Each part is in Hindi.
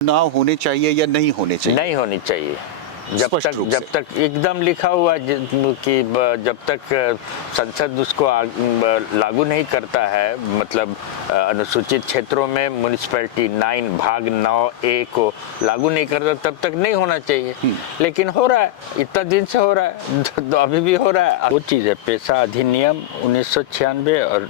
चुनाव होने चाहिए या नहीं होने चाहिए? नहीं होनी चाहिए। जब स्पष्ट तक एकदम लिखा हुआ है कि जब तक संसद उसको लागू नहीं करता है, मतलब अनुसूचित क्षेत्रों में म्युनिसिपैलिटी 9 भाग 9A को लागू नहीं करता, तब तक नहीं होना चाहिए। लेकिन हो रहा है, इतना दिन से हो रहा है, तो अभी भी हो रहा है। वो चीज़ है पेशा अधिनियम 1996 और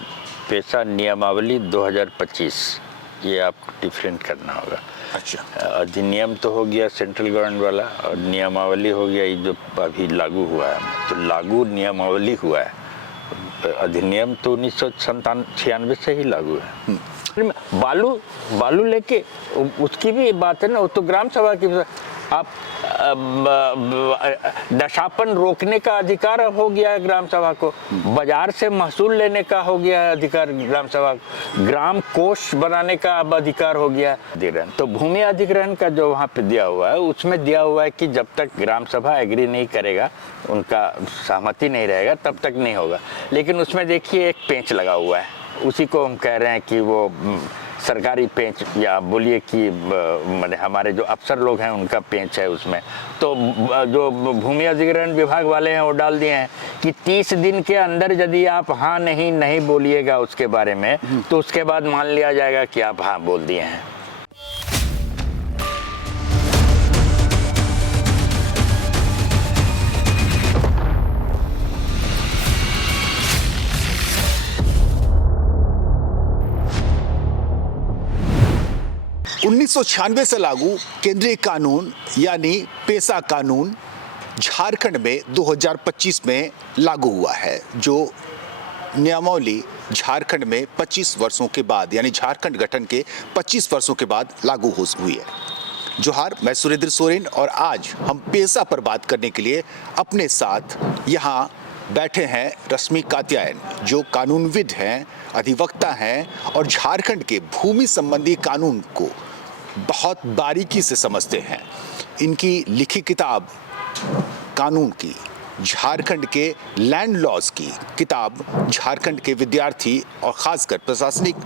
पेशा नियमावली 2025, ये आपको डिफरेंट करना होगा। अच्छा, अधिनियम तो हो गया सेंट्रल गवर्नमेंट वाला, और नियमावली हो गया ये जो अभी लागू हुआ है। तो लागू नियमावली हुआ है, अधिनियम तो 1996 से ही लागू है। बालू लेके उसकी भी बात है ना, वो तो ग्राम सभा की। आप नशापन रोकने का अधिकार हो गया है ग्राम सभा को, बाजार से महसूल लेने का हो गया है अधिकार ग्राम सभा, ग्राम कोष बनाने का अब अधिकार हो गया है। तो भूमि अधिग्रहण का जो वहाँ पे दिया हुआ है, उसमें दिया हुआ है कि जब तक ग्राम सभा एग्री नहीं करेगा, उनका सहमति नहीं रहेगा, तब तक नहीं होगा। लेकिन उसमें देखिए एक पेंच लगा हुआ है, उसी को हम कह रहे हैं कि वो सरकारी पेंच, या बोलिए कि मैंने हमारे जो अफसर लोग हैं उनका पेंच है उसमें। तो जो भूमि अधिग्रहण विभाग वाले हैं वो डाल दिए हैं कि 30 दिन के अंदर यदि आप हाँ नहीं बोलिएगा उसके बारे में, तो उसके बाद मान लिया जाएगा कि आप हाँ बोल दिए हैं। उन्नीस से लागू केंद्रीय कानून यानी पेशा कानून झारखंड में 2025 में लागू हुआ है। जो नियमावली झारखंड में 25 वर्षों के बाद, यानी झारखंड गठन के 25 वर्षों के बाद लागू हुई है। जोहार, मैं सुरेंद्र सोरेन, और आज हम पेशा पर बात करने के लिए अपने साथ यहाँ बैठे हैं रश्मि कात्यायन, जो कानूनविद हैं, अधिवक्ता हैं और झारखंड के भूमि संबंधी कानून को बहुत बारीकी से समझते हैं। इनकी लिखी किताब कानून की, झारखंड के लैंड लॉज की किताब झारखंड के विद्यार्थी और खासकर प्रशासनिक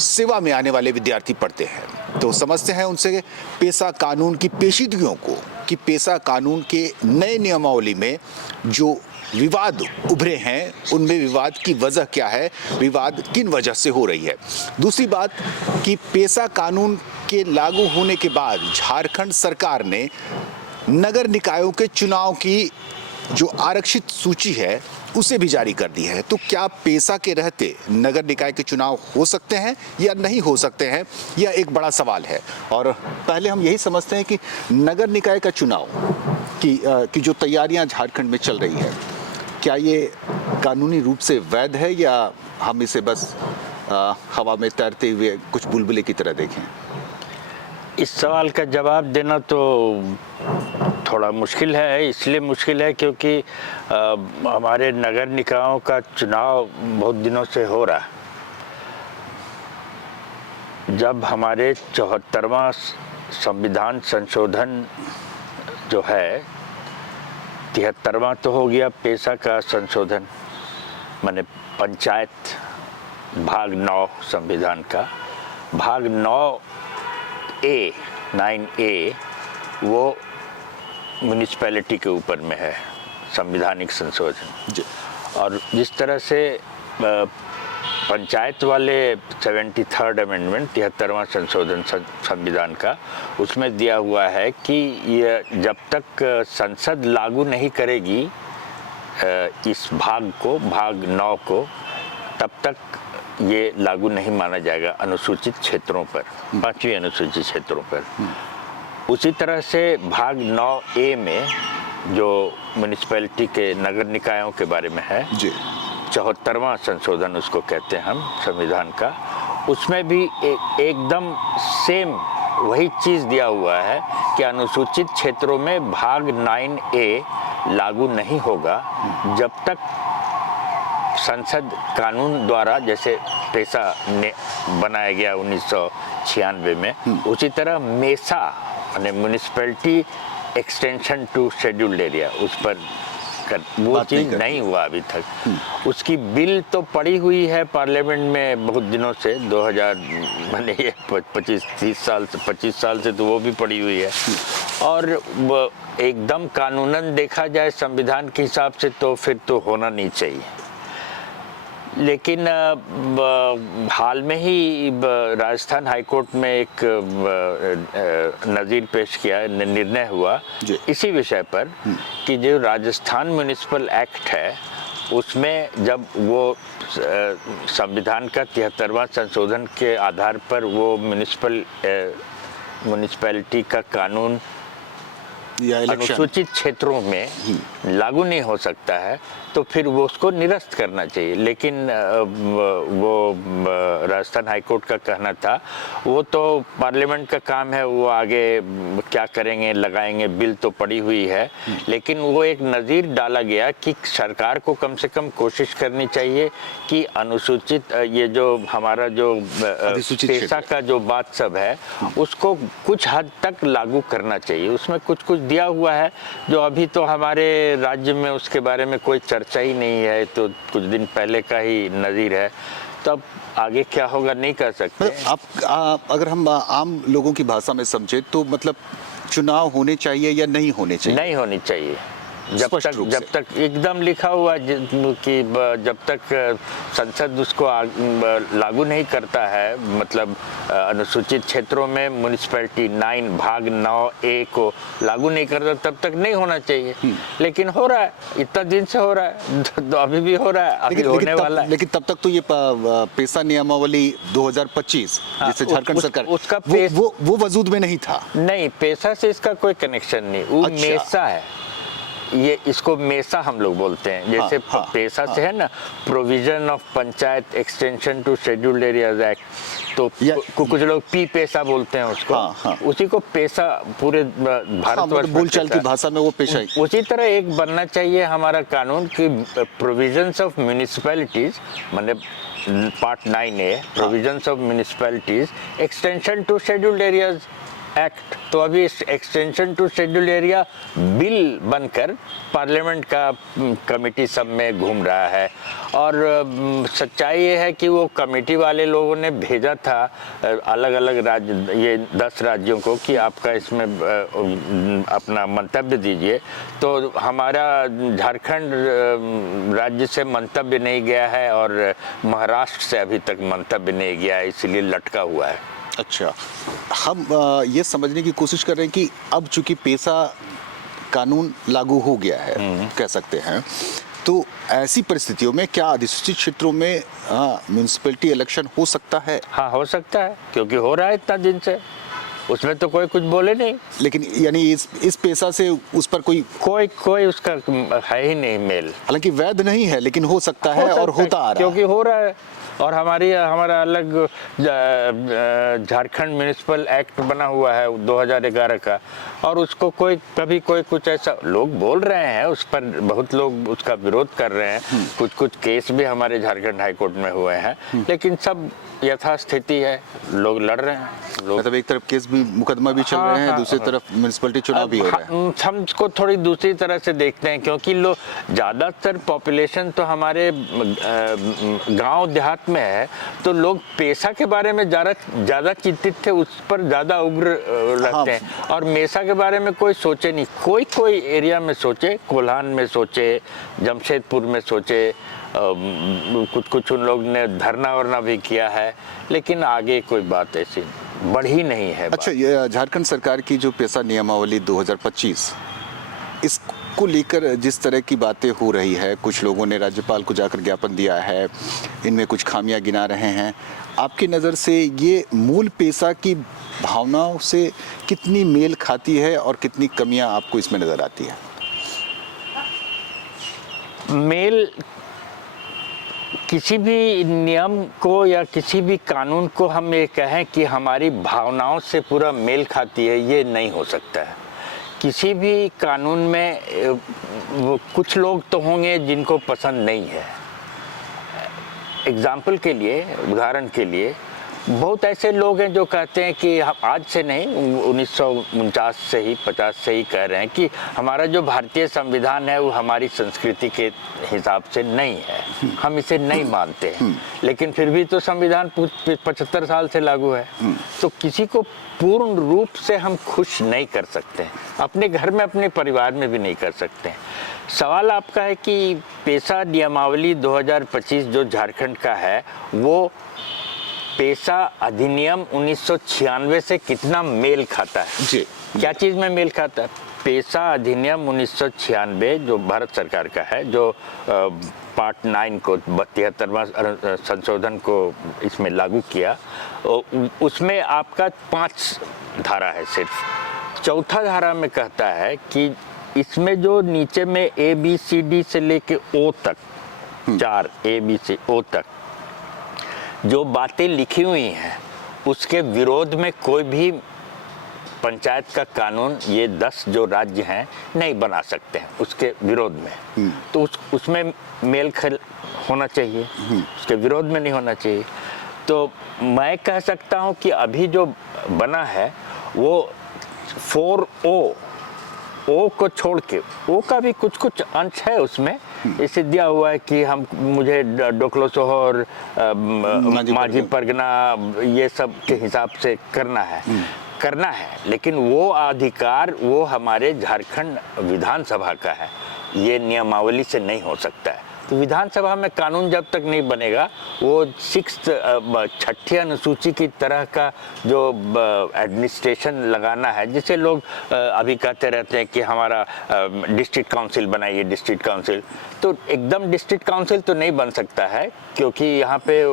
सेवा में आने वाले विद्यार्थी पढ़ते हैं। तो समझते हैं उनसे पेशा कानून की पेचीदगियों को, कि पेशा कानून के नए नियमावली में जो विवाद उभरे हैं, उनमें विवाद की वजह क्या है, विवाद किन वजह से हो रही है। दूसरी बात कि पेशा कानून के लागू होने के बाद झारखंड सरकार ने नगर निकायों के चुनाव की जो आरक्षित सूची है उसे भी जारी कर दी है। तो क्या पेशा के रहते नगर निकाय के चुनाव हो सकते हैं या नहीं हो सकते हैं, यह एक बड़ा सवाल है। और पहले हम यही समझते हैं कि नगर निकाय का चुनाव की जो तैयारियां झारखंड में चल रही है, क्या ये कानूनी रूप से वैध है या हम इसे बस हवा में तैरते हुए कुछ बुलबुले की तरह देखें? इस सवाल का जवाब देना तो थोड़ा मुश्किल है। इसलिए मुश्किल है क्योंकि हमारे नगर निकायों का चुनाव बहुत दिनों से हो रहा है। जब हमारे 74वां संविधान संशोधन जो है, 73वां तो हो गया पेशा का संशोधन, माने पंचायत भाग 9 संविधान का, भाग 9A वो म्युनिसिपैलिटी के ऊपर में है, संविधानिक संशोधन। और जिस तरह से पंचायत वाले 73rd अमेंडमेंट, 73वां संशोधन संविधान का, उसमें दिया हुआ है कि ये जब तक संसद लागू नहीं करेगी इस भाग को, भाग 9 को, तब तक ये लागू नहीं माना जाएगा अनुसूचित क्षेत्रों पर, 5वीं अनुसूचित क्षेत्रों पर। उसी तरह से भाग 9A में जो म्युनिसिपैलिटी के नगर निकायों के बारे में है, 74वां संशोधन उसको कहते हैं हम संविधान का, उसमें भी एकदम सेम वही चीज़ दिया हुआ है कि अनुसूचित क्षेत्रों में भाग 9A लागू नहीं होगा जब तक संसद कानून द्वारा, जैसे पेशा ने बनाया गया 1996 में, उसी तरह मेसा यानी municipality extension to scheduled area, उस पर वो बात चीज़ नहीं हुआ अभी तक। उसकी बिल तो पड़ी हुई है पार्लियामेंट में बहुत दिनों से, 2000 माने 25 साल से तो वो भी पड़ी हुई है। और एकदम कानूनन देखा जाए संविधान के हिसाब से तो फिर तो होना नहीं चाहिए। लेकिन हाल में ही राजस्थान हाईकोर्ट में एक नज़ीर पेश किया, निर्णय हुआ इसी विषय पर कि जो राजस्थान म्युनिसिपल एक्ट है उसमें जब वो संविधान का 73वां संशोधन के आधार पर वो म्युनिसिपैलिटी का कानून अनुसूचित क्षेत्रों में लागू नहीं हो सकता है, तो फिर वो उसको निरस्त करना चाहिए। लेकिन वो राजस्थान हाईकोर्ट का कहना था वो तो पार्लियामेंट का काम है, वो आगे क्या करेंगे, लगाएंगे, बिल तो पड़ी हुई है। लेकिन वो एक नज़ीर डाला गया कि सरकार को कम से कम कोशिश करनी चाहिए कि अनुसूचित ये जो हमारा जो पेशा का जो बात सब है उसको कुछ हद तक लागू करना चाहिए। उसमें कुछ कुछ दिया हुआ है जो अभी तो हमारे राज्य में उसके बारे में कोई चर्चा ही नहीं है, तो कुछ दिन पहले का ही नज़ीर है। तो अब आगे क्या होगा नहीं कर सकते। आप अगर हम आम लोगों की भाषा में समझे तो मतलब चुनाव होने चाहिए या नहीं होने चाहिए? नहीं होनी चाहिए। जब तक एकदम लिखा हुआ कि जब तक संसद उसको लागू नहीं करता है, मतलब अनुसूचित क्षेत्रों में म्युनिसिपैलिटी 9 भाग 9A को लागू नहीं करता तब तक नहीं होना चाहिए। लेकिन हो रहा है, इतना दिन से हो रहा है, तो अभी भी हो रहा है, अभी होने वाला है। लेकिन तब तक तो ये पेशा नियमावली 2025 जिसे झारखंड सरकार उसका वो वजूद में नहीं था। नहीं, पेशा से इसका कोई कनेक्शन नहीं, वो मेसा है। ये इसको मेसा हम लोग बोलते हैं, जैसे पेशा से है ना, provision of panchayat extension to scheduled areas act, तो कुछ लोग पी पेशा बोलते हैं उसको। उसी को पेशा पूरे भारतवर्ष बोलचाल की भाषा में वो पेशा ही। उसी तरह एक बनना चाहिए हमारा कानून की प्रोविजंस ऑफ म्युनिसिपैलिटीज, मतलब part 9A provisions of municipalities extension to scheduled areas act. तो अभी इस extension to scheduled area bill बनकर पार्लियामेंट का कमेटी सब में घूम रहा है। और सच्चाई ये है कि वो कमेटी वाले लोगों ने भेजा था अलग अलग राज्य, ये 10 राज्यों को, कि आपका इसमें अपना मंतव्य दीजिए। तो हमारा झारखंड राज्य से मंतव्य नहीं गया है और महाराष्ट्र से अभी तक मंतव्य नहीं गया है, इसलिए लटका हुआ है। अच्छा, हम ये समझने की कोशिश कर रहे हैं कि अब चूंकि पेशा कानून लागू हो गया है, कह सकते हैं, तो ऐसी परिस्थितियों में क्या अधिसूचित क्षेत्रों में म्युनिसिपैलिटी इलेक्शन हो सकता है? हाँ, हो सकता है, क्योंकि हो रहा है इतना दिन से, उसमें तो कोई कुछ बोले नहीं। लेकिन यानी इस पेशा से उस पर कोई उसका है ही नहीं मेल। हालांकि वैध नहीं है, लेकिन हो सकता है और होता आ रहा है, क्योंकि हो रहा है। और हमारा अलग झारखंड म्युनिसिपल एक्ट बना हुआ है 2011 का, और उसको कभी कोई कुछ ऐसा लोग बोल रहे हैं, उस पर बहुत लोग उसका विरोध कर रहे हैं। कुछ केस भी हमारे झारखंड हाईकोर्ट में हुए हैं, लेकिन सब यथास्थिति है, लोग लड़ रहे हैं। मतलब एक तरफ केस भी, मुकदमा भी चल रहे हैं, दूसरी तरफ म्युनिसिपैलिटी चुनाव भी हो रहा है। हम इसको थोड़ी दूसरी तरह से देखते हैं, क्योंकि लोग ज़्यादातर पॉपुलेशन तो हमारे गांव देहात में है, तो लोग पेशा के बारे में ज़्यादा चिंतित थे, उस पर ज़्यादा उग्र रहते हैं। और मेसा के बारे में कोई सोचे नहीं, कोई एरिया में सोचे, कोल्हान में सोचे, जमशेदपुर में सोचे, कुछ उन लोग ने धरना वरना भी किया है, लेकिन आगे कोई बात ऐसी बढ़ी नहीं है। अच्छा, ये झारखंड सरकार की जो पेशा नियमावली 2025, इसको लेकर जिस तरह की बातें हो रही है, कुछ लोगों ने राज्यपाल को जाकर ज्ञापन दिया है, इनमें कुछ खामियां गिना रहे हैं, आपकी नज़र से ये मूल पेशा की भावनाओं से कितनी मेल खाती है और कितनी कमियां आपको इसमें नज़र आती है? मेल किसी भी नियम को या किसी भी कानून को हम ये कहें कि हमारी भावनाओं से पूरा मेल खाती है, ये नहीं हो सकता है। किसी भी कानून में कुछ लोग तो होंगे जिनको पसंद नहीं है। एग्जाम्पल के लिए, उदाहरण के लिए, बहुत ऐसे लोग हैं जो कहते हैं कि हम आज से नहीं 1949 से ही 50 से ही कह रहे हैं कि हमारा जो भारतीय संविधान है वो हमारी संस्कृति के हिसाब से नहीं है, हम इसे नहीं मानते हैं। लेकिन फिर भी तो संविधान 75 साल से लागू है, तो किसी को पूर्ण रूप से हम खुश नहीं कर सकते हैं, अपने घर में अपने परिवार में भी नहीं कर सकते हैं। सवाल आपका है कि पेशा नियमावली 2025 जो झारखंड का है वो पेशा अधिनियम 1996 से कितना मेल खाता है जी। क्या चीज़ में मेल खाता है? पेशा अधिनियम 1996 जो भारत सरकार का है, जो पार्ट 9 को 73वां संशोधन को इसमें लागू किया, उसमें आपका 5 धारा है सिर्फ। चौथा धारा में कहता है कि इसमें जो नीचे में ABCD से लेके O तक 4 ABC O तक जो बातें लिखी हुई हैं उसके विरोध में कोई भी पंचायत का कानून ये 10 जो राज्य हैं नहीं बना सकते हैं उसके विरोध में। तो उसमें मेल खल होना चाहिए, उसके विरोध में नहीं होना चाहिए। तो मैं कह सकता हूँ कि अभी जो बना है वो 4O ओ को छोड़ के, ओ का भी कुछ कुछ अंश है उसमें, इसे दिया हुआ है कि हम मुझे डोकलो सोहर माझी परगना ये सब के हिसाब से करना है, लेकिन वो अधिकार वो हमारे झारखंड विधानसभा का है, ये नियमावली से नहीं हो सकता है। तो विधानसभा में कानून जब तक नहीं बनेगा वो 6ठी अनुसूची की तरह का जो एडमिनिस्ट्रेशन लगाना है, जिसे लोग अभी कहते रहते हैं कि हमारा डिस्ट्रिक्ट काउंसिल बनाइए, डिस्ट्रिक्ट काउंसिल, तो एकदम डिस्ट्रिक्ट काउंसिल तो नहीं बन सकता है क्योंकि यहाँ पे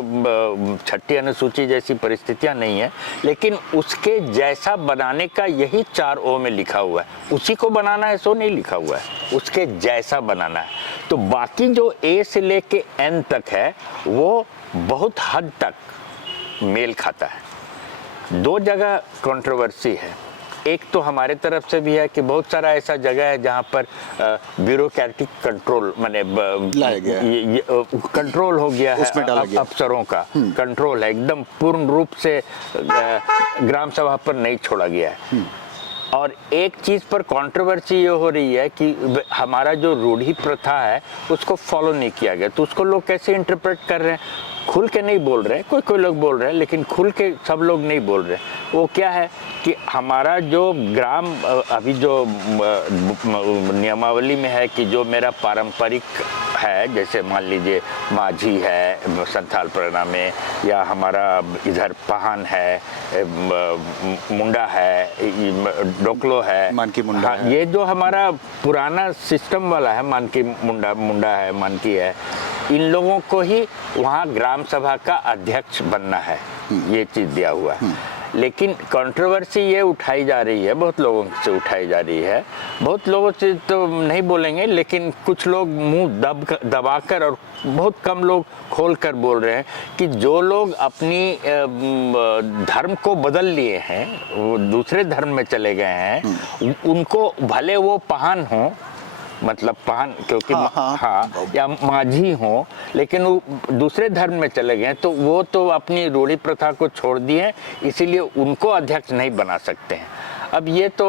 6ठी अनुसूची जैसी परिस्थितियाँ नहीं है, लेकिन उसके जैसा बनाने का यही 4O में लिखा हुआ है। उसी को बनाना है सो नहीं लिखा हुआ है, उसके जैसा बनाना है। तो बाकी जो A से लेके N तक है वो बहुत हद तक मेल खाता है। 2 जगह कंट्रोवर्सी है, एक तो हमारे तरफ से भी है कि बहुत सारा ऐसा जगह है जहाँ पर ब्यूरोक्रेटिक कंट्रोल माने कंट्रोल हो गया है, अफसरों का कंट्रोल है, एकदम पूर्ण रूप से ग्राम सभा पर नहीं छोड़ा गया है। और एक चीज़ पर कंट्रोवर्सी ये हो रही है कि हमारा जो रूढ़ी प्रथा है उसको फॉलो नहीं किया गया, तो उसको लोग कैसे इंटरप्रेट कर रहे हैं, खुल के नहीं बोल रहे हैं, कोई लोग बोल रहे हैं लेकिन खुल के सब लोग नहीं बोल रहे। वो क्या है कि हमारा जो ग्राम अभी जो नियमावली में है कि जो मेरा पारंपरिक है, जैसे मान लीजिए माझी है संथाल परगना में, या हमारा इधर पहान है, मुंडा है, डोकलो है, मानकी मुंडा है। ये जो हमारा पुराना सिस्टम वाला है, मानकी मुंडा है, मानकी है, इन लोगों को ही वहाँ ग्राम सभा का अध्यक्ष बनना है, ये चीज़ दिया हुआ है। लेकिन कंट्रोवर्सी ये उठाई जा रही है, बहुत लोगों से उठाई जा रही है, बहुत लोगों से तो नहीं बोलेंगे लेकिन कुछ लोग मुंह दबाकर और बहुत कम लोग खोलकर बोल रहे हैं कि जो लोग अपनी धर्म को बदल लिए हैं, वो दूसरे धर्म में चले गए हैं, उनको भले वो पहान हो, मतलब पहान क्योंकि हाँ या माझी हो, लेकिन वो दूसरे धर्म में चले गए तो वो तो अपनी रूढ़ी प्रथा को छोड़ दिए, इसीलिए उनको अध्यक्ष नहीं बना सकते हैं। अब ये तो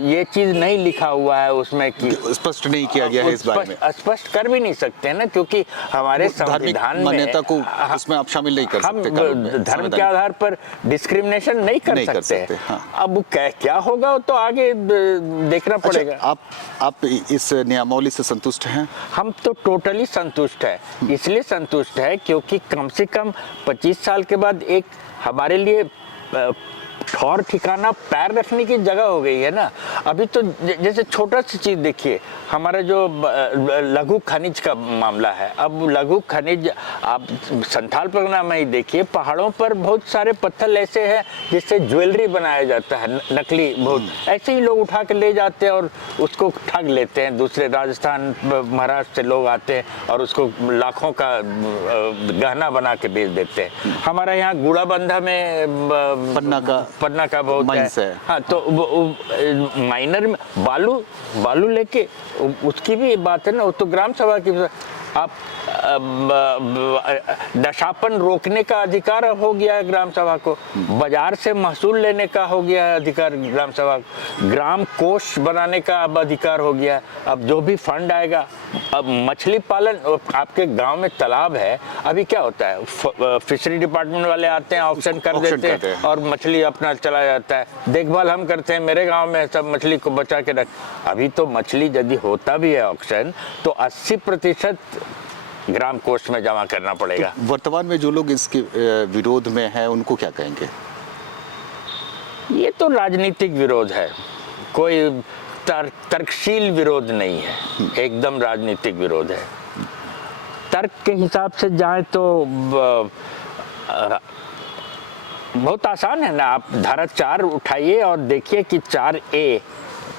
ये चीज़ नहीं लिखा हुआ है उसमें कि स्पष्ट नहीं किया गया है इस बारे में, स्पष्ट कर भी नहीं सकते हैं ना, क्योंकि हमारे संविधान में मान्यता को उसमें आप शामिल नहीं कर सकते, हम धर्म के आधार पर डिस्क्रिमिनेशन नहीं कर सकते। अब क्या होगा तो आगे देखना पड़ेगा। आप इस नियमावली से संतुष्ट हैं? हम तो टोटली संतुष्ट है, इसलिए संतुष्ट है क्योंकि कम से कम 25 साल के बाद एक हमारे लिए ठौर ठिकाना पैर रखने की जगह हो गई है ना। अभी तो जैसे छोटा सी चीज़ देखिए, हमारा जो लघु खनिज का मामला है, अब लघु खनिज आप संथाल परगना में ही देखिए, पहाड़ों पर बहुत सारे पत्थर ऐसे हैं जिससे ज्वेलरी बनाया जाता है, नकली, बहुत ऐसे ही लोग उठा के ले जाते हैं और उसको ठग लेते हैं। दूसरे राजस्थान महाराष्ट्र से लोग आते हैं और उसको लाखों का गहना बना के बेच देते हैं। हमारा यहाँ गुड़ाबंधा में पन्ना का बहुत है। हाँ, तो माइनर में बालू लेके उसकी भी बात है ना, वो तो ग्राम सभा की। आप नशापन रोकने का अधिकार हो गया है ग्राम सभा को, बाजार से महसूल लेने का हो गया है अधिकार ग्राम सभा, ग्राम कोष बनाने का अब अधिकार हो गया है। अब जो भी फंड आएगा, अब मछली पालन, आपके गांव में तालाब है, अभी क्या होता है, फिशरी डिपार्टमेंट वाले आते हैं, ऑक्शन कर देते हैं और मछली अपना चला जाता है, देखभाल हम करते हैं। मेरे गांव में सब मछली को बचा के रख, अभी तो मछली यदि होता भी है ऑक्शन तो 80% ग्राम कोष में जमा करना पड़ेगा। तो वर्तमान में जो लोग इसके विरोध में हैं उनको क्या कहेंगे? ये तो राजनीतिक विरोध है, कोई तर्कशील विरोध नहीं है, एकदम राजनीतिक विरोध है। तर्क के हिसाब से जाए तो बहुत आसान है ना, आप धारा 4 उठाइए और देखिए कि 4A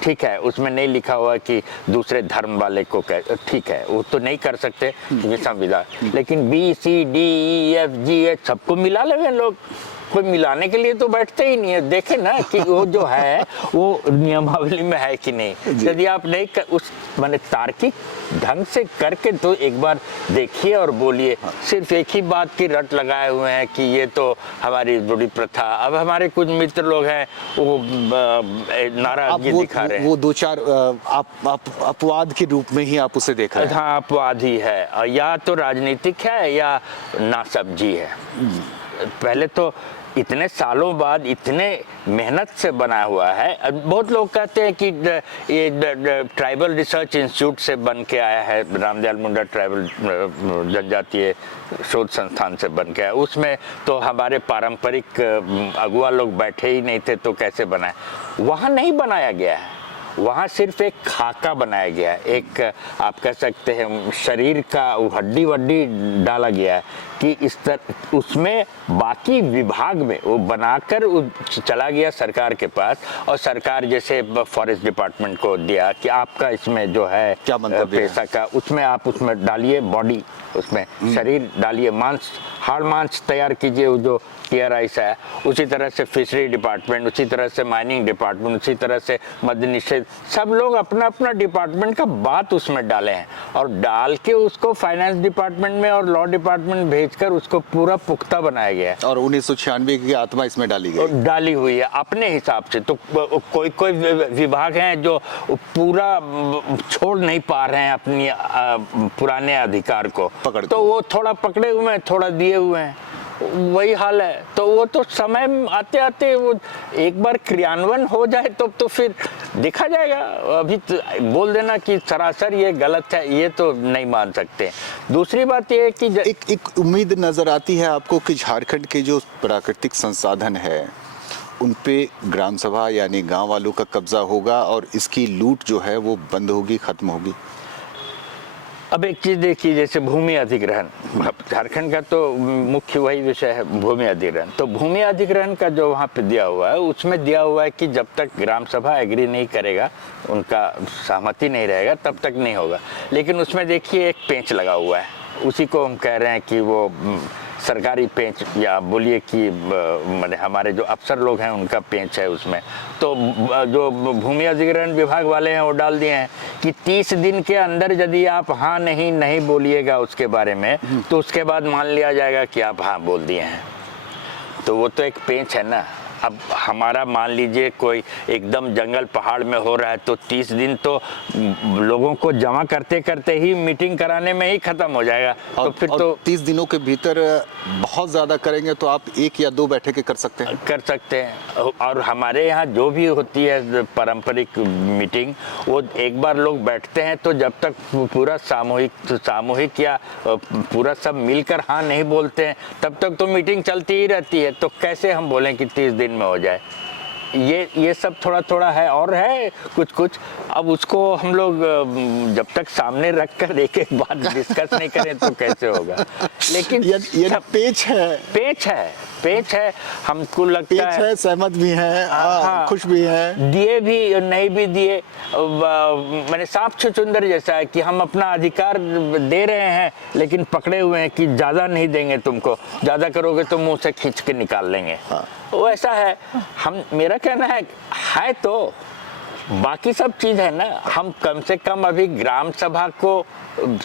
ठीक है, उसमें नहीं लिखा हुआ कि दूसरे धर्म वाले को ठीक है, वो तो नहीं कर सकते क्योंकि संविधान, लेकिन BCDEFGH सबको मिला लेंगे लोग, कोई मिलाने के लिए तो बैठते ही नहीं है। देखे ना कि वो जो है वो नियमावली में है कि नहीं। यदि आप नहीं उस माने तार्किक ढंग से करके तो एक बार देखिए और बोलिए। सिर्फ एक ही बात की रट लगाए हुए हैं कि ये तो हमारी बड़ी प्रथा। अब हमारे कुछ मित्र लोग हैं वो नाराजगी दिखा रहे हैं, वो 2-4 अपवाद के रूप में ही आप उसे देख रहे हैं। हाँ, अपवाद ही है, या तो राजनीतिक है या नासब्जी है। पहले तो इतने सालों बाद इतने मेहनत से बना हुआ है। बहुत लोग कहते हैं कि ये ट्राइबल रिसर्च इंस्टीट्यूट से बन के आया है, रामदयाल मुंडा ट्राइबल जनजातीय शोध संस्थान से बन के आया, उसमें तो हमारे पारंपरिक अगुआ लोग बैठे ही नहीं थे, तो कैसे बनाए? वहाँ नहीं बनाया गया है, वहाँ सिर्फ एक खाका बनाया गया है, एक आप कह सकते हैं शरीर का हड्डी वड्डी डाला गया है कि इस तरह उसमें बाकी विभाग में वो बनाकर चला गया सरकार के पास, और सरकार जैसे फॉरेस्ट डिपार्टमेंट को दिया कि आपका इसमें जो है क्या पैसा का, उसमें आप उसमें डालिए बॉडी, उसमें शरीर डालिए, मांस, हाड़ मांस तैयार कीजिए, वो जो TRIs है। उसी तरह से फिशरी डिपार्टमेंट, उसी तरह से माइनिंग डिपार्टमेंट, उसी तरह से मद्य निषेध, सब लोग अपना अपना डिपार्टमेंट का बात उसमें डाले हैं और डाल के उसको फाइनेंस डिपार्टमेंट में और लॉ डिपार्टमेंट भेजकर उसको पूरा पुख्ता बनाया गया है। और 1996 की आत्मा इसमें डाली हुई है अपने हिसाब से। तो कोई कोई विभाग हैं जो पूरा छोड़ नहीं पा रहे हैं अपनी पुराने अधिकार को, तो वो थोड़ा पकड़े हुए हैं, थोड़ा दिए हुए हैं, वही हाल है। तो वो तो समय आते आते वो एक बार क्रियान्वयन हो जाए तो फिर देखा जाएगा। अभी तो बोल देना कि सरासर ये गलत है, ये तो नहीं मान सकते। दूसरी बात ये है कि एक उम्मीद नजर आती है आपको कि झारखंड के जो प्राकृतिक संसाधन है उन पे ग्राम सभा यानी गांव वालों का कब्जा होगा और इसकी लूट जो है वो बंद होगी, खत्म होगी। अब एक चीज देखिए, जैसे भूमि अधिग्रहण, झारखंड का तो मुख्य वही विषय है, भूमि अधिग्रहण। तो भूमि अधिग्रहण का जो वहाँ पे दिया हुआ है, उसमें दिया हुआ है कि जब तक ग्राम सभा एग्री नहीं करेगा, उनका सहमति नहीं रहेगा, तब तक नहीं होगा। लेकिन उसमें देखिए एक पेंच लगा हुआ है, उसी को हम कह रहे हैं कि वो सरकारी पेंच, या बोलिए कि माने हमारे जो अफसर लोग हैं उनका पेंच है उसमें। तो जो भूमि अधिग्रहण विभाग वाले हैं वो डाल दिए हैं कि 30 दिन के अंदर यदि आप हाँ नहीं बोलिएगा उसके बारे में, तो उसके बाद मान लिया जाएगा कि आप हाँ बोल दिए हैं। तो वो तो एक पेंच है ना। अब हमारा मान लीजिए कोई एकदम जंगल पहाड़ में हो रहा है, तो 30 दिन तो लोगों को जमा करते करते ही मीटिंग कराने में ही खत्म हो जाएगा। तो फिर तो 30 दिनों के भीतर बहुत ज़्यादा करेंगे तो आप 1 या 2 बैठकें कर सकते हैं। और हमारे यहाँ जो भी होती है पारंपरिक मीटिंग, वो एक बार लोग बैठते हैं तो जब तक पूरा सामूहिक या पूरा सब मिलकर हाँ नहीं बोलते हैं, तब तक तो मीटिंग चलती ही रहती है। तो कैसे हम बोलें कि 30 दिन में हो जाए? ये सब थोड़ा थोड़ा है और है कुछ। अब उसको हम लोग जब तक सामने रख कर एक बात डिस्कस नहीं करें तो कैसे होगा? लेकिन ये पेच है हमको लगता है, सहमत भी है, खुश भी है, दिए भी नहीं भी दिए, मैंने सांप छुचुंदर जैसा है कि हम अपना अधिकार दे रहे हैं लेकिन पकड़े हुए हैं कि ज्यादा नहीं देंगे तुमको, ज्यादा करोगे तो मुंह से खींच के निकाल लेंगे। वो ऐसा है। मेरा कहना है तो बाकी सब चीज है ना, हम कम से कम अभी ग्राम सभा को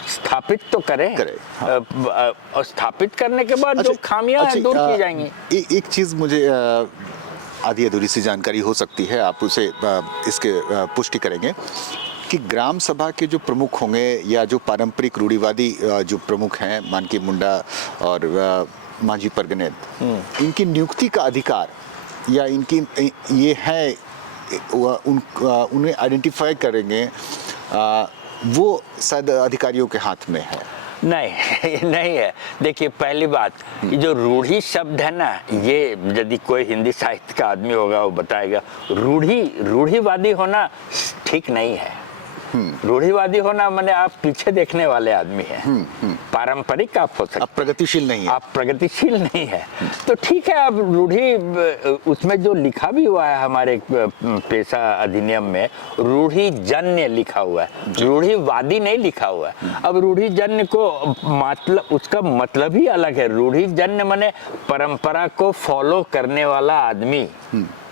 स्थापित तो करें। और स्थापित करने के बाद जो खामियां हैं दूर की जाएंगी। एक चीज मुझे आधी अधूरी सी जानकारी हो सकती है, आप उसे इसके पुष्टि करेंगे कि ग्राम सभा के जो प्रमुख होंगे या जो पारंपरिक रूढ़िवादी जो प्रमुख हैं, मानकी मुंडा और मांझी परगनेत, इनकी नियुक्ति का अधिकार या इनकी ये है उन्हें आइडेंटिफाई करेंगे, वो शायद अधिकारियों के हाथ में है। नहीं है। देखिए, पहली बात, ये जो रूढ़ी शब्द है ना, ये यदि कोई हिंदी साहित्य का आदमी होगा वो बताएगा, रूढ़ीवादी होना ठीक नहीं है। रूढ़ीवादी होना माने आप पीछे देखने वाले आदमी हैं। पारंपरिक आप हो सकते, आप प्रगतिशील नहीं है, आप प्रगतिशील नहीं है। तो ठीक है, आप रूढ़ी, उसमें जो लिखा भी हुआ है हमारे पेशा अधिनियम में, रूढ़ी जन्य लिखा हुआ है, रूढ़ीवादी नहीं लिखा हुआ है। अब रूढ़ी जन्य को मतलब, उसका मतलब ही अलग है। रूढ़ी जन्य माने परंपरा को फॉलो करने वाला आदमी,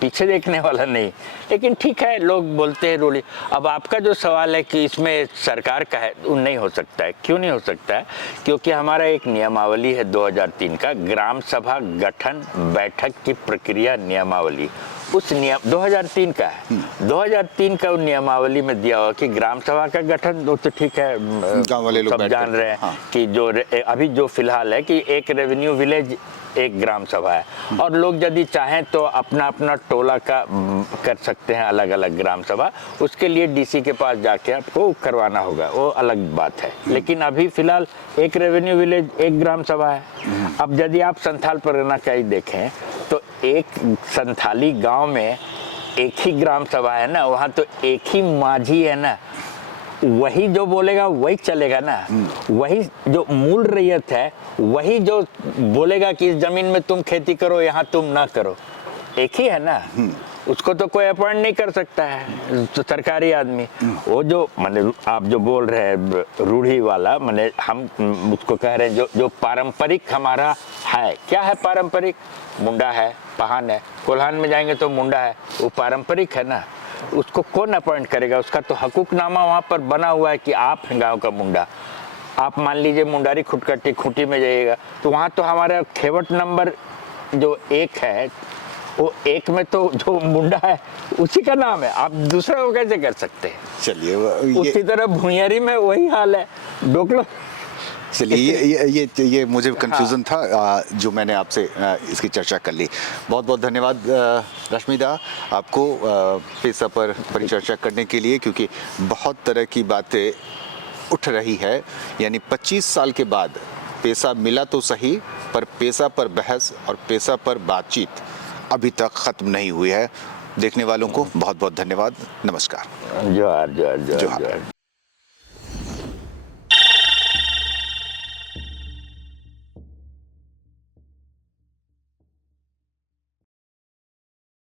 पीछे देखने वाला नहीं। लेकिन ठीक है, लोग बोलते हैं रूढ़ी। अब आपका जो सवाल है कि इसमें सरकार का है, वो नहीं हो सकता है। क्यों नहीं हो सकता है? क्योंकि हमारा एक नियमावली है 2003 का, ग्राम सभा गठन बैठक की प्रक्रिया नियमावली। उस नियम 2003 का है। 2003 का उस नियमावली में दिया हुआ कि ग्राम सभा का गठन, तो ठीक है, गांव वाले लोग सब जान रहे हैं। हाँ। कि जो अभी जो फिलहाल है कि एक रेवेन्यू विलेज एक ग्राम सभा है, और लोग यदि चाहें तो अपना अपना टोला का कर सकते हैं अलग अलग ग्राम सभा। उसके लिए डीसी के पास जाके आपको करवाना होगा, वो अलग बात है। लेकिन अभी फिलहाल एक रेवेन्यू विलेज एक ग्राम सभा है। अब यदि आप संथाल परगना का ही देखें तो एक संथाली गांव में एक ही ग्राम सभा है ना, वहाँ तो एक ही माझी है ना, वही जो बोलेगा वही चलेगा ना। वही जो मूल रैयत है वही जो बोलेगा कि इस जमीन में तुम खेती करो, यहाँ तुम ना करो, एक ही है ना। उसको तो कोई अपॉइंट नहीं कर सकता है, तो सरकारी आदमी। वो जो माने आप जो बोल रहे हैं रूढ़ी वाला, माने हम उसको कह रहे हैं जो पारंपरिक हमारा है। क्या है पारंपरिक? मुंडा है, पहान है। कोल्हान में जाएंगे तो मुंडा है, वो पारंपरिक है ना। उसको कौन अपॉइंट करेगा? उसका तो हकूकनामा वहाँ पर बना हुआ है कि आप हैं गाँव का मुंडा। आप मान लीजिए मुंडारी खुटकट्टी खूंटी में जाइएगा तो वहाँ तो हमारा खेवट नंबर जो एक है, वो एक में तो जो मुंडा है उसी का नाम है। आप दूसरा को कैसे कर सकते हैं? चलिए, उसी तरह भुइयारी में वही हाल है, डोकलो। चलिए, ये मुझे कंफ्यूजन था जो मैंने आपसे इसकी चर्चा कर ली। बहुत बहुत धन्यवाद रश्मिदा आपको पेशा पर परिचर्चा करने के लिए, क्योंकि बहुत तरह की बातें उठ रही है। यानी 25 साल के बाद पेशा मिला तो सही, पर पेशा पर बहस और पेशा पर बातचीत अभी तक खत्म नहीं हुई है। देखने वालों को बहुत बहुत धन्यवाद। नमस्कार। जोहार।